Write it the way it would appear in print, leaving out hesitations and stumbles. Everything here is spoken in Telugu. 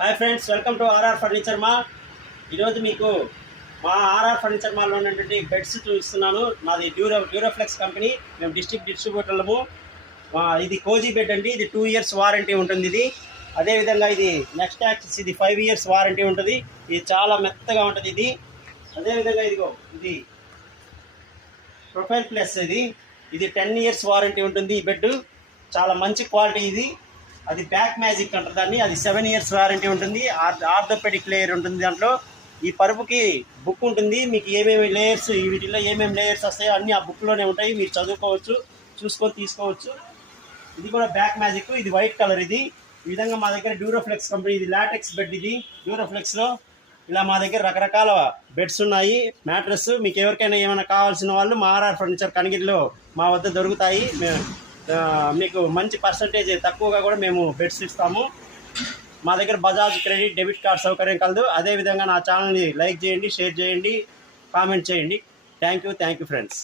Hi friends, welcome to RR furniture mall. ఈరోజు మీకు మా ఆర్ఆర్ ఫర్నిచర్ మాల్లో ఉన్నటువంటి బెడ్స్ చూపిస్తున్నాను. మాది డ్యూరోఫ్లెక్స్ కంపెనీ, మేము డిస్ట్రిబ్యూటర్లము. ఇది కోజీ బెడ్ అండి. ఇది 2 years వారంటీ ఉంటుంది. ఇది అదేవిధంగా ఇది నెక్స్ట్ యాక్సిస్, ఇది 5 years వారంటీ ఉంటుంది. ఇది చాలా మెత్తగా ఉంటుంది. ఇది అదేవిధంగా ఇది ప్రొఫైల్ ప్లస్, ఇది 10 years వారంటీ ఉంటుంది. ఈ బెడ్ చాలా మంచి క్వాలిటీ. ఇది అది బ్యాక్ మ్యాజిక్ అంటారు దాన్ని. అది 7 years వారంటీ ఉంటుంది. ఆర్థోపెడిక్ లేయర్ ఉంటుంది దాంట్లో. ఈ పరుపుకి బుక్ ఉంటుంది. మీకు ఏమేమి లేయర్స్, వీటిలో ఏమేమి లేయర్స్ వస్తాయో అన్నీ ఆ బుక్లోనే ఉంటాయి. మీరు చదువుకోవచ్చు, చూసుకొని తీసుకోవచ్చు. ఇది కూడా బ్యాక్ మ్యాజిక్. ఇది వైట్ కలర్. ఇది ఈ విధంగా మా దగ్గర డ్యూరోఫ్లెక్స్ కంపెనీ, ఇది లాటెక్స్ బెడ్. ఇది డ్యూరోఫ్లెక్స్లో ఇలా మా దగ్గర రకరకాల బెడ్స్ ఉన్నాయి. మ్యాట్రెస్ మీకు ఎవరికైనా ఏమైనా కావాల్సిన వాళ్ళు మా ఆర్ఆర్ ఫర్నిచర్ కనిగిరిలో మా వద్ద దొరుకుతాయి. మీకు మంచి పర్సంటేజ్ తక్కువగా కూడా మేము బెడ్స్ ఇస్తాము. మా దగ్గర బజాజ్ క్రెడిట్ డెబిట్ కార్డ్ సౌకర్యం కలదు. అదేవిధంగా నా ఛానల్ని లైక్ చేయండి, షేర్ చేయండి, కామెంట్ చేయండి. Thank you friends.